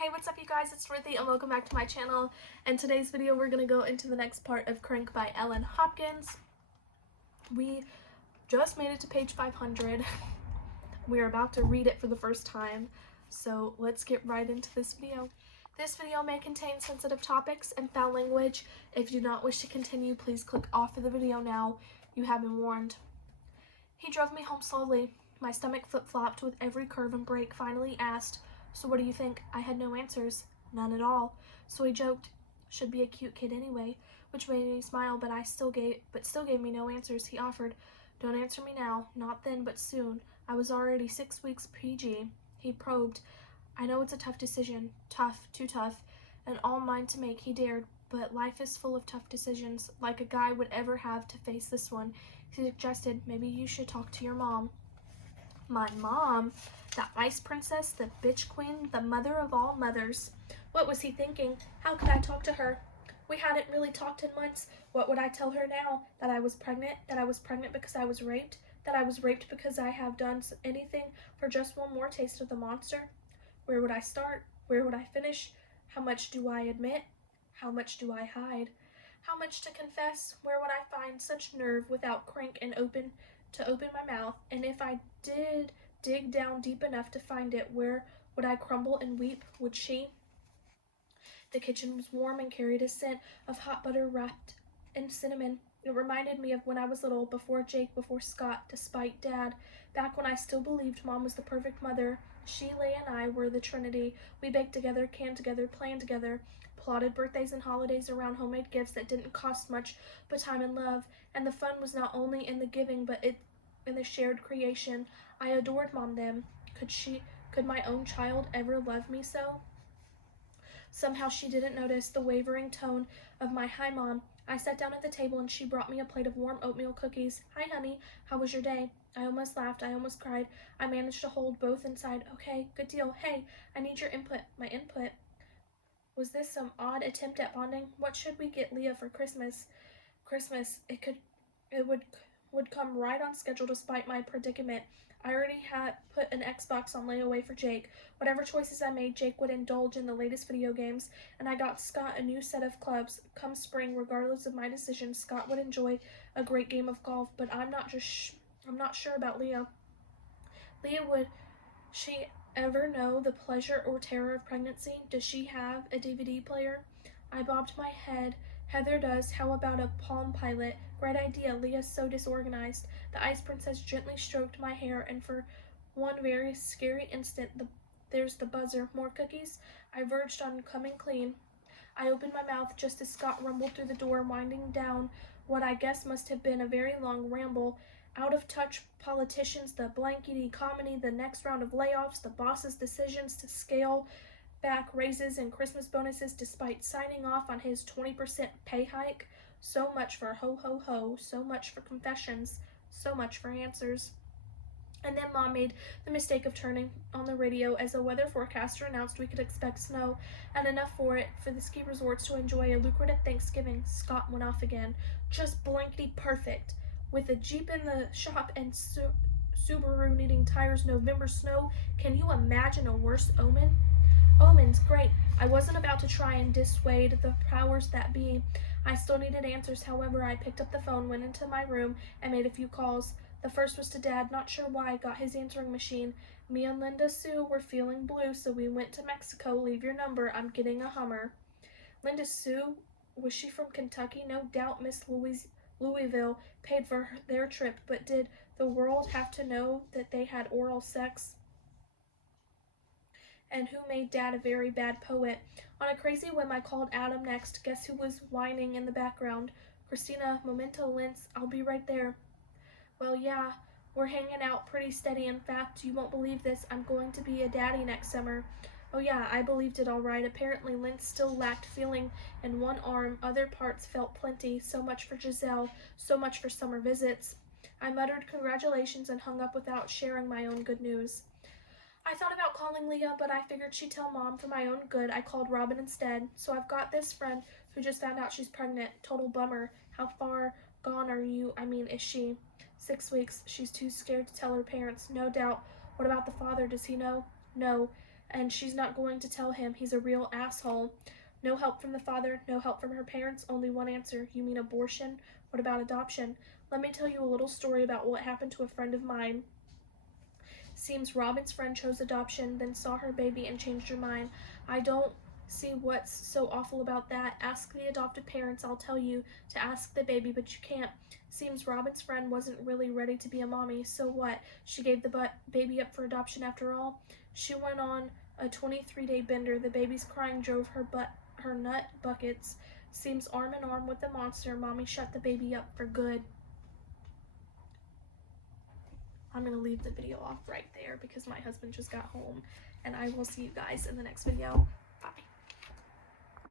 Hey, what's up you guys? It's Ruthie and welcome back to my channel. In today's video, we're going to go into the next part of Crank by Ellen Hopkins. We just made it to page 500. We're about to read it for the first time, so let's get right into this video. This video may contain sensitive topics and foul language. If you do not wish to continue, please click off of the video now. You have been warned. He drove me home slowly. My stomach flip-flopped with every curve and break. Finally asked, "So what do you think?" I had no answers. None at all. So he joked, "Should be a cute kid anyway," which made me smile, but still gave me no answers. He offered, "Don't answer me now, not then, but soon." I was already 6 weeks PG. He probed, "I know it's a tough decision, tough, too tough, and all mine to make." He dared, "But life is full of tough decisions, like a guy would ever have to face this one." He suggested, "Maybe you should talk to your mom." My mom? The ice princess, the bitch queen, the mother of all mothers. What was he thinking? How could I talk to her? We hadn't really talked in months. What would I tell her now? That I was pregnant? That I was pregnant because I was raped? That I was raped because I have done anything for just one more taste of the monster? Where would I start? Where would I finish? How much do I admit? How much do I hide? How much to confess? Where would I find such nerve without crank and open my mouth? And if I did dig down deep enough to find it, where would I crumble and weep? Would she? The kitchen was warm and carried a scent of hot butter wrapped in cinnamon. It reminded me of when I was little, before Jake, before Scott, despite Dad, back when I still believed Mom was the perfect mother. She, Leia, and I were the Trinity. We baked together, canned together, planned together, plotted birthdays and holidays around homemade gifts that didn't cost much but time and love. And the fun was not only in the giving, but in the shared creation. I adored Mom then. Could my own child ever love me so? Somehow she didn't notice the wavering tone of my "Hi, Mom." I sat down at the table and she brought me a plate of warm oatmeal cookies. "Hi, honey. How was your day?" I almost laughed. I almost cried. I managed to hold both inside. "Okay, good deal. Hey, I need your input." My input? Was this some odd attempt at bonding? What should we get Leah for Christmas? It would come right on schedule despite my predicament. I already had put an Xbox on layaway for Jake. Whatever choices I made, Jake would indulge in the latest video games, and I got Scott a new set of clubs. Come spring, regardless of my decision, Scott would enjoy a great game of golf, but I'm not sure about Leah. Would she ever know the pleasure or terror of pregnancy? Does she have a DVD player? I bobbed my head. Heather does. How about a Palm Pilot? Great idea. Leah's so disorganized. The ice princess gently stroked my hair, and for one very scary instant, there's the buzzer. More cookies? I verged on coming clean. I opened my mouth just as Scott rumbled through the door, winding down what I guess must have been a very long ramble. Out of touch politicians, the blankety comedy, the next round of layoffs, the boss's decisions to scale back raises and Christmas bonuses despite signing off on his 20% pay hike. So much for ho ho ho, so much for confessions, so much for answers. And then Mom made the mistake of turning on the radio as a weather forecaster announced we could expect snow, and enough for the ski resorts to enjoy a lucrative Thanksgiving. Scott went off again. Just blankety perfect. With a Jeep in the shop and Subaru needing tires, November snow. Can you imagine a worse omen? Omens, great. I wasn't about to try and dissuade the powers that be. I still needed answers. However, I picked up the phone, went into my room, and made a few calls. The first was to Dad. Not sure why. Got his answering machine. "Me and Linda Sue were feeling blue, so we went to Mexico. Leave your number. I'm getting a Hummer." Linda Sue? Was she from Kentucky? No doubt Miss Louisville paid for their trip, but did the world have to know that they had oral sex? And who made Dad a very bad poet? On a crazy whim, I called Adam next. Guess who was whining in the background? "Christina, Memento Linz, I'll be right there." "Well, yeah, we're hanging out pretty steady. In fact, you won't believe this, I'm going to be a daddy next summer." Oh yeah, I believed it all right. Apparently Lynn still lacked feeling in one arm. Other parts felt plenty. So much for Giselle. So much for summer visits. I muttered congratulations and hung up without sharing my own good news. I thought about calling Leah, but I figured she'd tell Mom for my own good. I called Robin instead. "So I've got this friend who just found out she's pregnant. Total bummer. How far gone are you? Is she?" 6 weeks. She's too scared to tell her parents. No doubt. What about the father? Does he know? No. and she's not going to tell him. He's a real asshole. No help from the father, no help from her parents, only one answer. You mean abortion? What about adoption? Let me tell you a little story about what happened to a friend of mine. Seems Robin's friend chose adoption, then saw her baby and changed her mind. I don't see what's so awful about that. Ask the adopted parents. I'll tell you to ask the baby, but you can't. Seems Robin's friend wasn't really ready to be a mommy. So what? She gave the baby up for adoption after all? She went on a 23-day bender. The baby's crying drove her nut buckets. Seems arm in arm with the monster. Mommy shut the baby up for good. I'm going to leave the video off right there because my husband just got home, and I will see you guys in the next video. Bye.